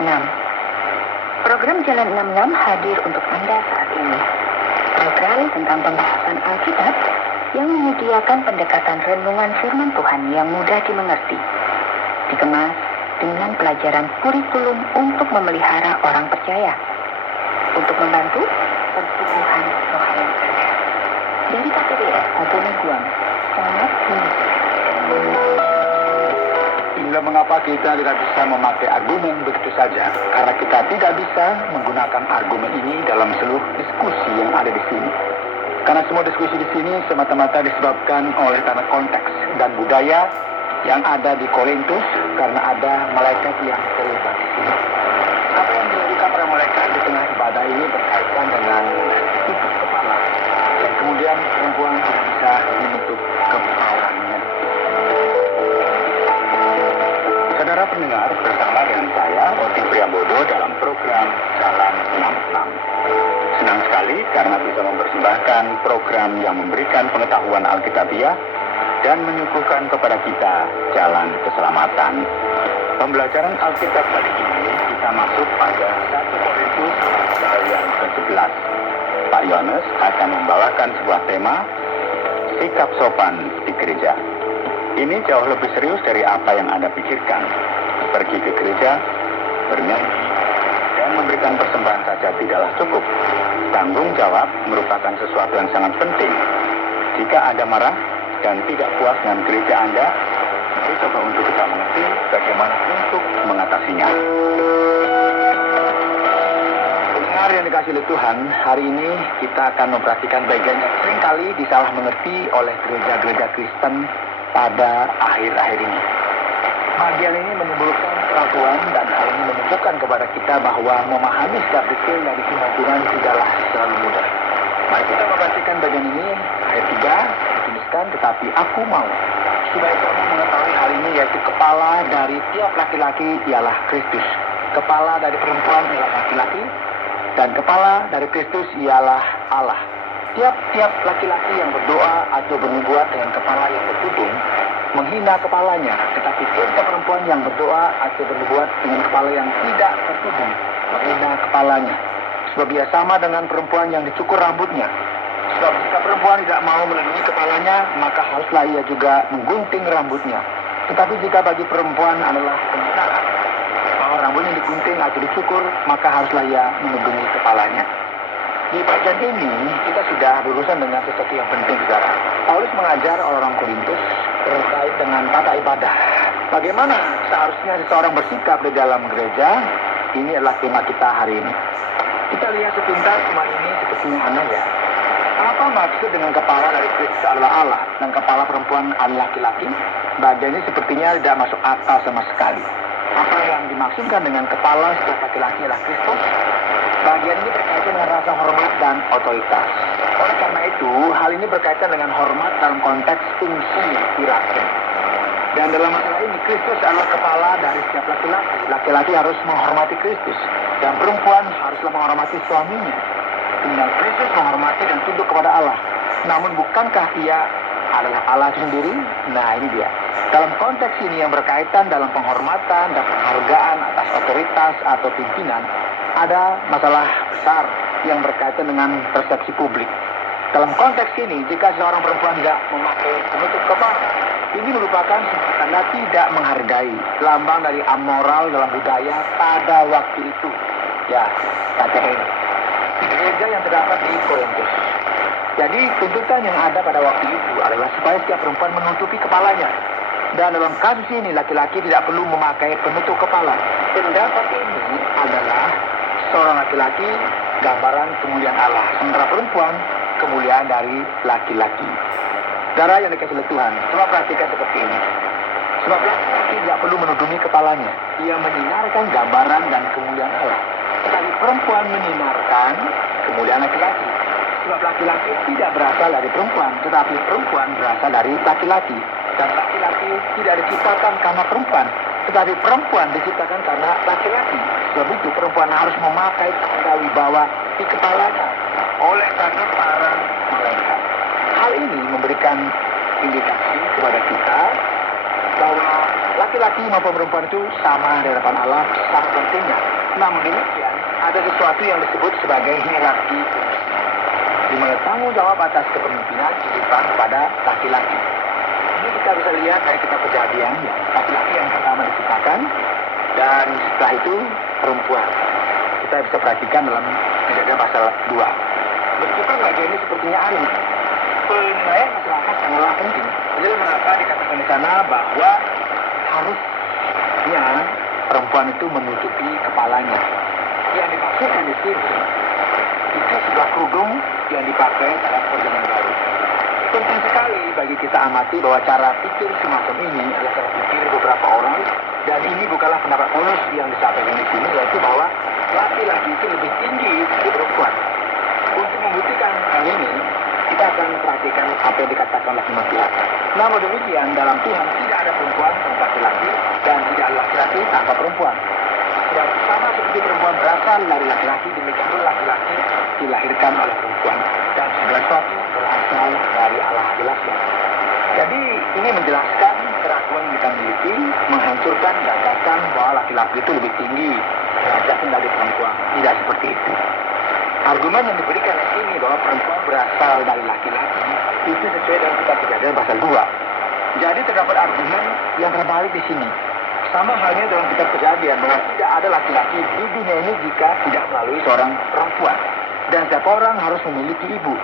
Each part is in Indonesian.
66. Program Jalan 66 hadir untuk Anda saat ini. Program tentang pembahasan Alkitab yang menyediakan pendekatan renungan firman Tuhan yang mudah dimengerti, dikemas dengan pelajaran kurikulum untuk memelihara orang percaya, untuk membantu pertumbuhan rohani Anda. Dari KPDS Abone Guam, selamat mengikuti. Inilah mengapa kita tidak bisa memakai argumen begitu saja, karena kita tidak bisa menggunakan argumen ini dalam seluruh diskusi yang ada di sini. Karena semua diskusi di sini semata-mata disebabkan oleh karena konteks dan budaya yang ada di Korintus, karena ada malaikat yang terlibat di sini. Apa yang dilakukan para malaikat di tengah ibadah ini berkaitan dengan tutup kepala, dan kemudian perempuan tidak bisa menutup kepalanya. Saudara pendengar, bersama dengan saya, Oti Priambodo, dalam program Jalan 66. Senang sekali karena bisa mempersembahkan program yang memberikan pengetahuan Alkitabiah dan menyuguhkan kepada kita jalan keselamatan. Pembelajaran Alkitab kali ini kita masuk pada 1 Korintus pasal yang ke-11. Pak Yohanes akan membawakan sebuah tema, sikap sopan di gereja. Ini jauh lebih serius dari apa yang Anda pikirkan. Pergi ke gereja, bernyanyi, dan memberikan persembahan saja tidaklah cukup. Tanggung jawab merupakan sesuatu yang sangat penting. Jika Anda marah dan tidak puas dengan gereja Anda, mari coba untuk kita mengerti bagaimana untuk mengatasinya. Pendengar yang dikasihi oleh Tuhan, hari ini kita akan memperhatikan bagian yang seringkali disalah mengerti oleh gereja-gereja Kristen pada akhir-akhir ini. Bagian ini menimbulkan keraguan dan hal ini menunjukkan kepada kita bahwa memahami secara detail dari firman Tuhan tidaklah selalu mudah. Mari kita memperhatikan bagian ini, ayat 3, dituliskan, tetapi aku mau supaya kamu mengetahui hal ini, yaitu kepala dari tiap laki-laki ialah Kristus. Kepala dari perempuan ialah laki-laki, dan kepala dari Kristus ialah Allah. Tiap-tiap laki-laki yang berdoa atau bernubuat dengan kepala yang bertudung menghina kepalanya, tetapi tiap perempuan yang berdoa atau bernubuat dengan kepala yang tidak bertudung menghina kepalanya. Sebab ia sama dengan perempuan yang dicukur rambutnya. Sebab jika perempuan tidak mau melindungi kepalanya, maka haruslah ia juga menggunting rambutnya. Tetapi jika bagi perempuan adalah penghinaan bahwa rambutnya digunting atau dicukur, maka haruslah ia melindungi kepalanya. Di bagian ini kita sudah berurusan dengan sesuatu yang penting, saudara. Paulus mengajar orang-orang Korintus terkait dengan tata ibadah. Bagaimana seharusnya seseorang bersikap di dalam gereja? Ini adalah tema kita hari ini. Kita lihat sepintas tema ini sepertinya aneh ya. Apa maksud dengan kepala dari Kristus adalah Allah dan kepala perempuan adalah laki-laki? Bagian ini sepertinya tidak masuk akal sama sekali. Apa yang dimaksudkan dengan kepala setiap laki-laki adalah Kristus? Bagian ini berkaitan dengan rasa hormat dan otoritas. Oleh karena itu, hal ini berkaitan dengan hormat dalam konteks fungsi hierarki. Dan dalam masalah ini, Kristus adalah kepala dari setiap laki-laki. Laki-laki harus menghormati Kristus, dan perempuan haruslah menghormati suaminya. Tinggal Kristus menghormati dan tunduk kepada Allah. Namun bukankah ia adalah Allah sendiri? Nah, ini dia. Dalam konteks ini yang berkaitan dalam penghormatan dan penghargaan atas otoritas atau pimpinan, ada masalah besar yang berkaitan dengan persepsi publik. Dalam konteks ini, jika seorang perempuan tidak memakai penutup kepala, ini merupakan tanda tidak menghargai, lambang dari amoral dalam budaya pada waktu itu. Ya, kata ini. Di gereja yang terdapat di Korintus. Jadi, tuntutan yang ada pada waktu itu adalah supaya setiap perempuan menutupi kepalanya. Dan dalam kasus ini, laki-laki tidak perlu memakai penutup kepala. Pendapat ini adalah seorang laki-laki gambaran kemuliaan Allah, sementara perempuan kemuliaan dari laki-laki. Saudara yang dikasihi oleh Tuhan, coba perhatikan seperti ini. Sebab laki-laki tidak perlu menuduhi kepalanya. Ia menyinarkan gambaran dan kemuliaan Allah. Tetapi perempuan menyinarkan kemuliaan laki-laki. Sebab laki-laki tidak berasal dari perempuan, tetapi perempuan berasal dari laki-laki. Dan laki-laki tidak diciptakan karena perempuan, tetapi perempuan diciptakan karena laki-laki. Sebab itu perempuan harus memakai tanda wibawa di kepalanya oleh karena para malaikat. Hal ini memberikan indikasi kepada kita bahwa laki laki-laki maupun perempuan itu sama di hadapan Allah, sama pentingnya. Namun demikian, ada sesuatu yang disebut sebagai hierarki fungsi, di mana tanggung jawab atas kepemimpinan dilimpahkan kepada laki-laki. Ini kita bisa lihat dari kitab Kejadian, ya, laki-laki yang pertama diciptakan, dan setelah itu perempuan. Kita bisa perhatikan dalam Kejadian pasal 2. Meskipun bagian ini sepertinya aneh, penilaian masyarakat sangatlah penting. Jadi mengapa dikatakan di sana bahwa harusnya perempuan itu menutupi kepalanya. Yang dimaksudkan di sini itu sebuah kerudung yang dipakai dalam perjanjian baru. Penting sekali bagi kita amati bahwa cara pikir semacam ini adalah cara pikir beberapa orang, dan ini bukanlah pendapat Paulus yang disampaikan di sini, yaitu bahwa laki-laki itu lebih tinggi dari perempuan. Untuk membuktikan hal ini, kita akan perhatikan apa yang dikatakan oleh firman Tuhan. Namun demikian, dalam Tuhan tidak ada perempuan tanpa laki-laki, dan tidak ada laki-laki tanpa perempuan. Sebab sama seperti perempuan berasal dari laki-laki, demikian pula laki-laki dilahirkan oleh perempuan, dan segala sesuatu berasal dari Allah jelasnya. Jadi ini menjelaskan keraguan yang kita miliki, menghancurkan gagasan bahwa laki-laki itu lebih tinggi derajatnya dari perempuan. Tidak seperti itu. Argumen yang diberikan di sini bahwa perempuan berasal dari laki-laki itu sesuai dengan kitab Kejadian pasal 2. Jadi terdapat argumen yang terbalik di sini. Sama halnya dalam kitab Kejadian bahwa tidak ada laki-laki di dunia ini jika tidak melalui seorang perempuan. Dan setiap orang harus memiliki ibu.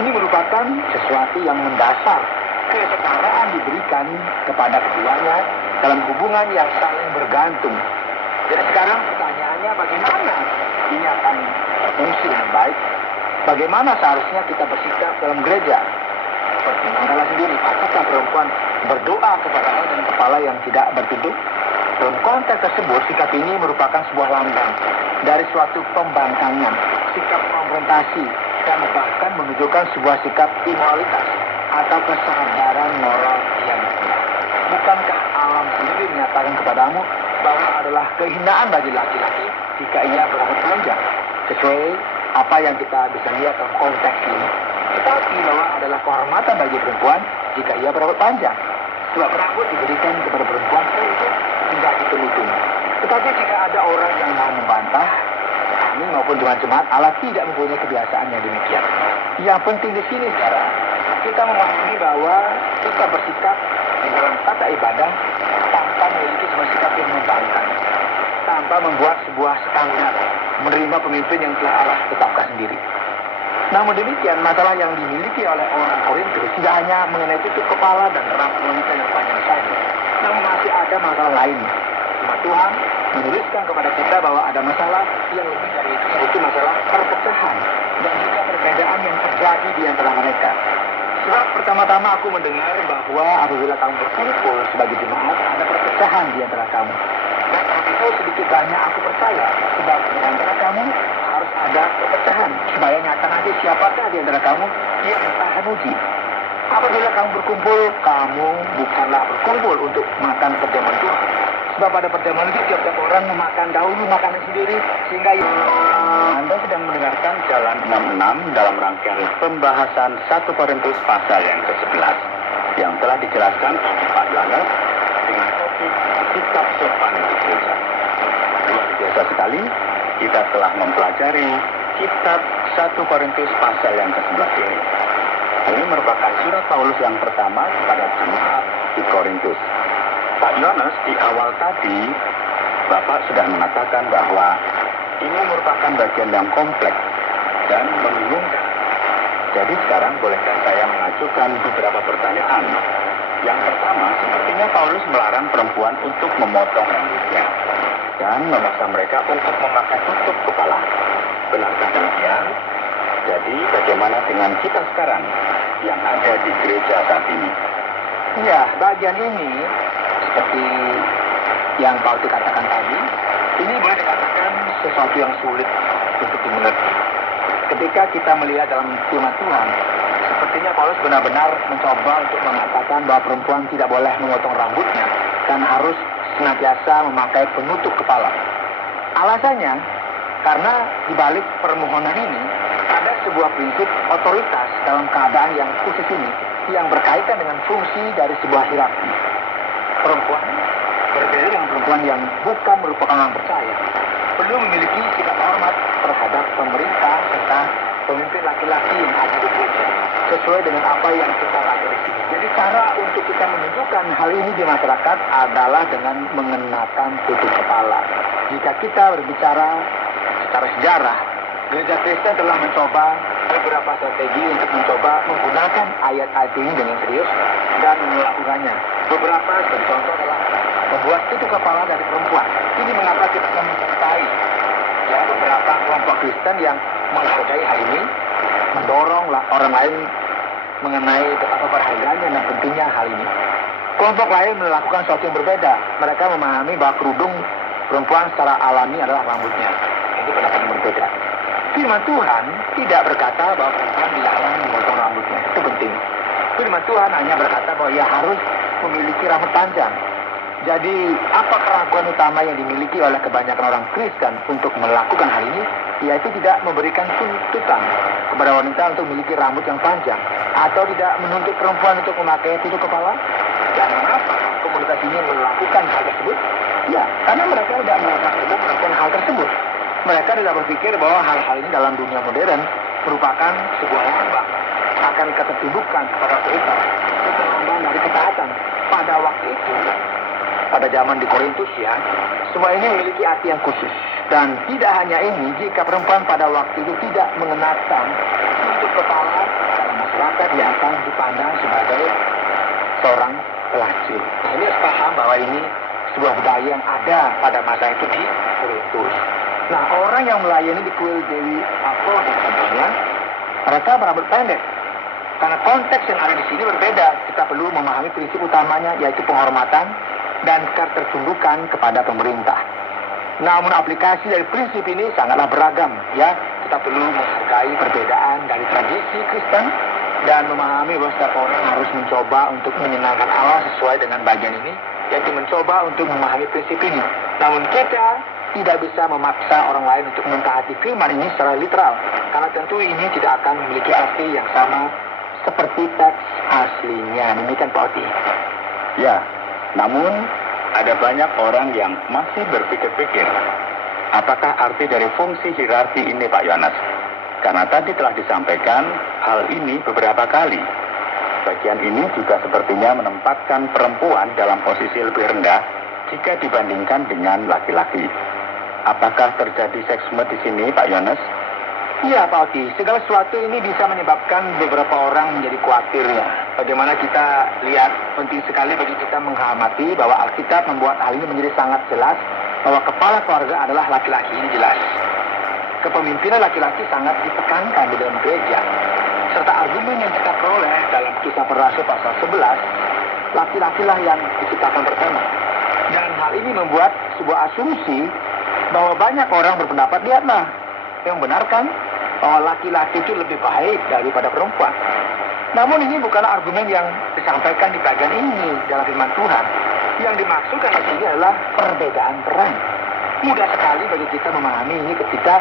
Ini merupakan sesuatu yang mendasar. Kesetaraan diberikan kepada keduanya dalam hubungan yang saling bergantung. Jadi sekarang pertanyaannya, bagaimana ini akan berfungsi dengan baik? Bagaimana seharusnya kita bersikap dalam gereja? Seperti Allah sendiri, apakah perempuan berdoa kepada Allah dengan kepala yang tidak bertunduk? Dalam konteks tersebut, sikap ini merupakan sebuah lambang dari suatu pembangkangan, sikap konfrontasi, dan bahkan menunjukkan sebuah sikap imoralitas atau kesadaran moral yang benar. Bukankah alam sendiri menyatakan kepadamu bahwa adalah kehinaan bagi laki-laki jika ia berambut panjang, sesuai apa yang kita bisa lihat dalam konteks ini. Tetapi bahwa adalah kehormatan bagi perempuan jika ia berambut panjang, sebab rambut diberikan kepada perempuan untuk menjadi pelindung. Tetapi jika ada orang yang mau membantah, kami maupun jemaat-jemaat Allah tidak mempunyai kebiasaan yang demikian. Yang penting di sini sekarang kita memahami bahwa kita bersikap di dalam tata ibadah tanpa memiliki sebuah sikap yang membangkang, tanpa membuat sebuah standar, menerima pemimpin yang telah Allah tetapkan sendiri. Namun demikian, masalah yang dimiliki oleh orang Korintus tidak hanya mengenai tutup kepala dan rambut wanita yang panjang saja, namun masih ada masalah lain. Firman Tuhan menuliskan kepada kita bahwa ada masalah yang lebih dari itu, yaitu masalah perpecahan dan juga perbedaan yang terjadi di antara mereka. Sebab pertama-tama aku mendengar bahwa apabila kamu berkumpul sebagai jemaat, ada perpecahan di antara kamu. Dan itu sedikit banyak aku percaya, sebab di antara kamu harus ada perpecahan, supaya nyata nanti siapakah di antara kamu yang tahan uji. Apabila kamu berkumpul, kamu bukanlah berkumpul untuk makan perjamuan Tuhan. Sebab pada perjamuan itu tiap-tiap orang memakan dahulu makanan sendiri, sehingga Anda sedang mendengarkan Jalan 66 dalam rangkaian pembahasan 1 Korintus pasal yang ke-11 yang telah dijelaskan oleh Pak Langer dengan topik sikap sopan di gereja. Luar biasa sekali, kita telah mempelajari kitab 1 Korintus pasal yang ke-11 ini. Ini merupakan surat Paulus yang pertama kepada jemaat di Korintus. Pak Yones, di awal tadi, Bapak sudah mengatakan bahwa ini merupakan bagian yang kompleks dan membingungkan. Jadi sekarang bolehkah saya mengajukan beberapa pertanyaan? Yang pertama, sepertinya Paulus melarang perempuan untuk memotong rambutnya dan memaksa mereka untuk memakai tutup kepala. Benarkah demikian? Jadi bagaimana dengan kita sekarang yang ada di gereja saat ini? Ya, bagian ini seperti yang Paulus katakan tadi, ini boleh dikatakan sesuatu yang sulit untuk dimengerti. Ketika kita melihat dalam firman Tuhan, sepertinya Paulus benar-benar mencoba untuk mengatakan bahwa perempuan tidak boleh memotong rambutnya dan harus senantiasa memakai penutup kepala. Alasannya, karena di balik permohonan ini ada sebuah prinsip otoritas dalam keadaan yang khusus ini yang berkaitan dengan fungsi dari sebuah hierarki. Perempuan Berbeda dengan perempuan yang bukan merupakan orang percaya, perlu memiliki sikap hormat terhadap pemerintah serta pemimpin laki-laki yang ada di gereja, sesuai dengan apa yang kita baca di sini. Jadi cara untuk kita menunjukkan hal ini di masyarakat adalah dengan mengenakan tutup kepala. Jika kita berbicara secara sejarah, gereja Kristen telah mencoba beberapa strategi untuk mencoba menggunakan ayat-ayat ini dengan serius dan melakukannya. Beberapa sebagai contoh adalah membuat tutup kepala dari perempuan. Ini mengapa kita akan mencintai ya beberapa kelompok Kristen yang menghargai hal ini, mendorong orang lain mengenai betapa berharganya dan pentingnya hal ini. Kelompok lain melakukan sesuatu yang berbeda. Mereka memahami bahwa kerudung perempuan secara alami adalah rambutnya. Ini pendapat yang berbeda. Firman Tuhan tidak berkata bahwa perempuan dilarang memotong rambutnya. Itu penting. Firman Tuhan hanya berkata bahwa ia harus memiliki rambut panjang. Jadi, apa keraguan utama yang dimiliki oleh kebanyakan orang Kristen untuk melakukan hal ini? Yaitu tidak memberikan tuntutan kepada wanita untuk memiliki rambut yang panjang. Atau tidak menuntut perempuan untuk memakai tutup kepala. Dan mengapa komunitas ini melakukan hal tersebut? Ya, karena mereka tidak merasa perlu melakukan hal tersebut. Mereka tidak berpikir bahwa hal-hal ini dalam dunia modern merupakan sebuah lambang akan ketertundukan kepada Tuhan, itu lambang dari ketaatan. Pada waktu itu, pada zaman di Korintus ya, semua ini memiliki arti yang khusus. Dan tidak hanya ini, jika perempuan pada waktu itu tidak mengenakan tutup kepala, dalam masyarakat dia akan dipandang sebagai seorang pelacur. Nah, ini harus paham bahwa ini sebuah budaya yang ada pada masa itu di Korintus. Nah, orang yang melayani di kuil Dewi Aphrodite contohnya, mereka berambut pendek. Karena konteks yang ada di sini berbeda, kita perlu memahami prinsip utamanya, yaitu penghormatan dan ketertundukan kepada pemerintah. Namun aplikasi dari prinsip ini sangatlah beragam, ya. Kita perlu menghargai perbedaan dari tradisi Kristen dan memahami bahwa setiap orang harus mencoba untuk menyenangkan Allah sesuai dengan bagian ini, yaitu mencoba untuk memahami prinsip ini. Namun kita tidak bisa memaksa orang lain untuk mentaati firman ini secara literal, karena tentu ini tidak akan memiliki arti yang sama seperti teks aslinya. Demikian Pak Oti. Ya, namun ada banyak orang yang masih berpikir-pikir, apakah arti dari fungsi hierarki ini Pak Yohanes? Karena tadi telah disampaikan hal ini beberapa kali. Bagian ini juga sepertinya menempatkan perempuan dalam posisi lebih rendah jika dibandingkan dengan laki-laki. Apakah terjadi seksisme di sini, Pak Yohanes? Iya, Pak Oti. Segala sesuatu ini bisa menyebabkan beberapa orang menjadi khawatir ya. Bagaimana kita lihat, penting sekali bagi kita mengamati bahwa Alkitab membuat hal ini menjadi sangat jelas bahwa kepala keluarga adalah laki-laki, ini jelas. Kepemimpinan laki-laki sangat ditekankan di dalam gereja. Serta argumen yang kita peroleh dalam Kisah Para Rasul pasal 11, laki-lakilah yang diciptakan pertama. Dan hal ini membuat sebuah asumsi bahwa banyak orang berpendapat, lihatlah, yang membenarkan bahwa laki-laki itu lebih baik daripada perempuan. Namun ini bukanlah argumen yang disampaikan di bagian ini dalam firman Tuhan. Yang dimaksudkan di sini adalah perbedaan peran. Mudah sekali bagi kita memahami ini ketika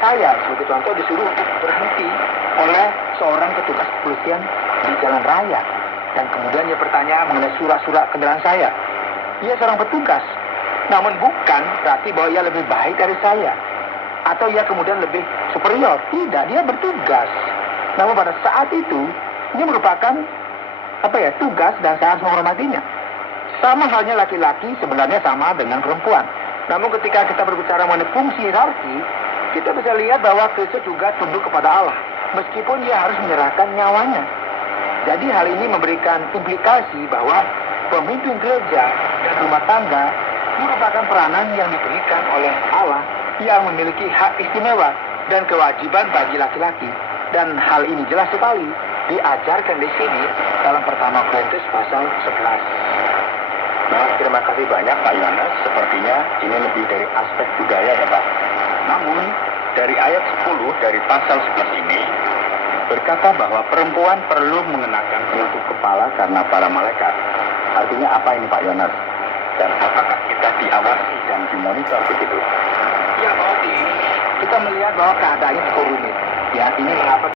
saya sebagai contoh disuruh untuk berhenti oleh seorang petugas kepolisian di jalan raya. Dan kemudian dia bertanya mengenai surat-surat kendaraan saya. Ia seorang petugas, namun bukan berarti bahwa ia lebih baik dari saya. Atau ia kemudian lebih superior. Tidak, dia bertugas. Namun pada saat itu, ini merupakan tugas dan saya harus menghormatinya. Sama halnya laki-laki sebenarnya sama dengan perempuan. Namun ketika kita berbicara mengenai fungsi hierarki, kita bisa lihat bahwa Kristus juga tunduk kepada Allah. Meskipun ia harus menyerahkan nyawanya. Jadi hal ini memberikan implikasi bahwa pemimpin gereja dan rumah tangga merupakan peranan yang diberikan oleh Allah yang memiliki hak istimewa dan kewajiban bagi laki-laki. Dan hal ini jelas sekali diajarkan di sini dalam pertama Korintus pasal 11. Nah, terima kasih banyak Pak Yohanes. Sepertinya ini lebih dari aspek budaya ya Pak. Namun, dari ayat 10 dari pasal 11 ini berkata bahwa perempuan perlu mengenakan penutup kepala karena para malaikat. Artinya apa ini Pak Yohanes? Dan apakah kita diawasi dan dimonitor begitu? Ya, Pak Odi, kita melihat bahwa keadaannya cukup rumit. Ya, ini mengapa